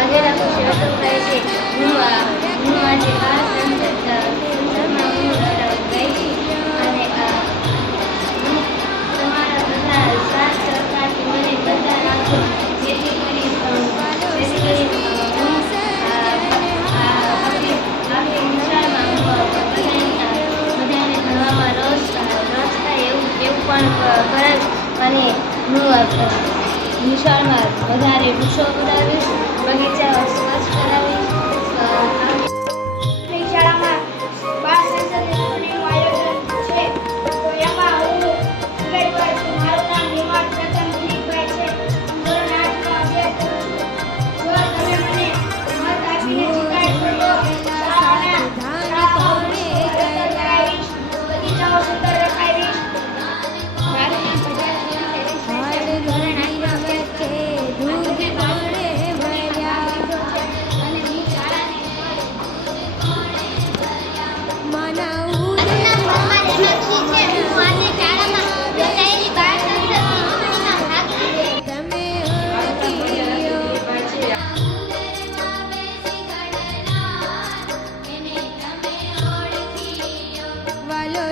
વાઘેલા ખુશી રસમ કહે છે હું આજે આ સંસદમાં હું ગઈ હતી અને તમારા બધા સાથ સહકારથી મને બધા રાખો જેથી કરી હું આપણી નિશાળમાં બધાને ભણવામાં રસ થાય એવું પણ કરે અને હું નિશાળમાં વધારે વૃક્ષો ઉગાડીશ, બગીચા સ્વચ્છ કરાવીશ. આપણી શાળામાં બાળ સંસદનું આયોજન છે તો એમાં હું ઉમેદવાર છું. મારું નામ નિમાડ પ્રથમ દિલીપભાઈ છે. હું ધોરણ 8માં અભ્યાસ કરું છું. જો તમે મને મત આપીને જીતાડશો તો શાળાઓ સુંદર કરાવીશ, બગીચાઓ સુંદર રખાવીશ. મારું નામ પટેલ ધોરણ 8માં અભ્યાસ છે.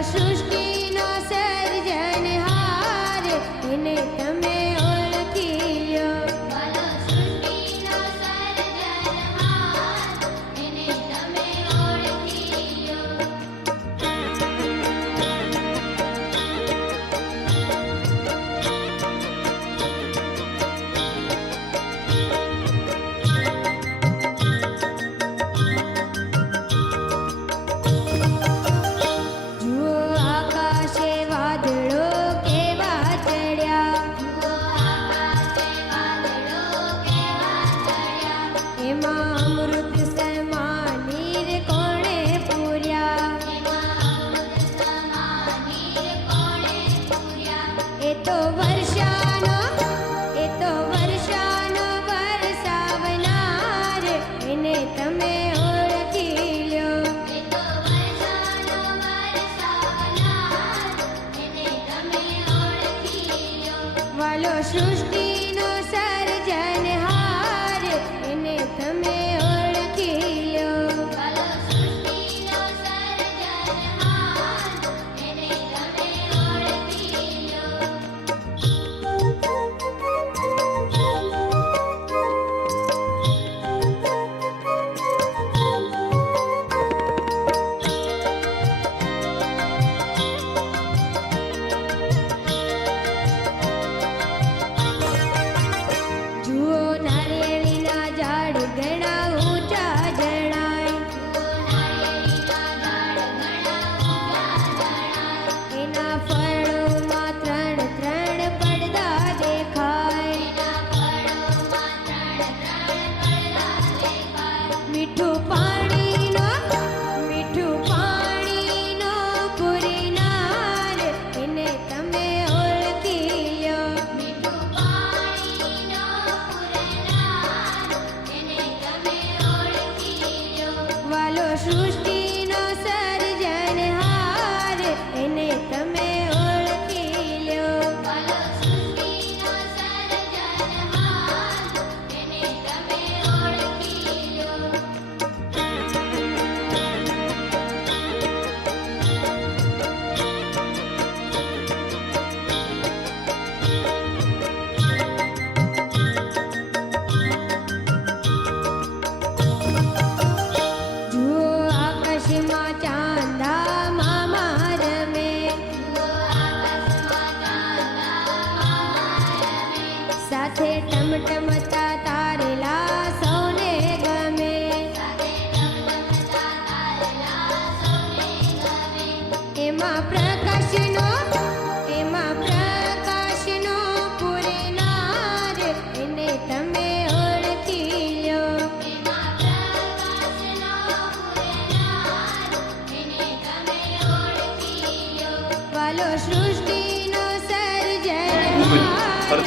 સૃષ્ટિનો સર્જનહાર એને તમે ઓળખી લ્યો. સૃષ્ટિનો સર્જનહાર એને તમે ઓળખી લ્યો. સૃષ્ટિનો સર્જનહાર એને તમે ઓળખી લ્યો. સૃષ્ટિનો સર્જનહાર એને તમે ઓળખી લ્યો. સૃષ્ટિનો સર્જનહાર એને તમે ઓળખી લ્યો. સૃષ્ટિનો સર્જનહાર એને તમે ઓળખી લ્યો. સાથે ટમટમતા તારેલા સૌને ગમે. એમાં પ્રકાશનો પૂરનાર એને તમે ઓળખી લ્યો. વાલો સૃષ્ટિનો સર્જનહાર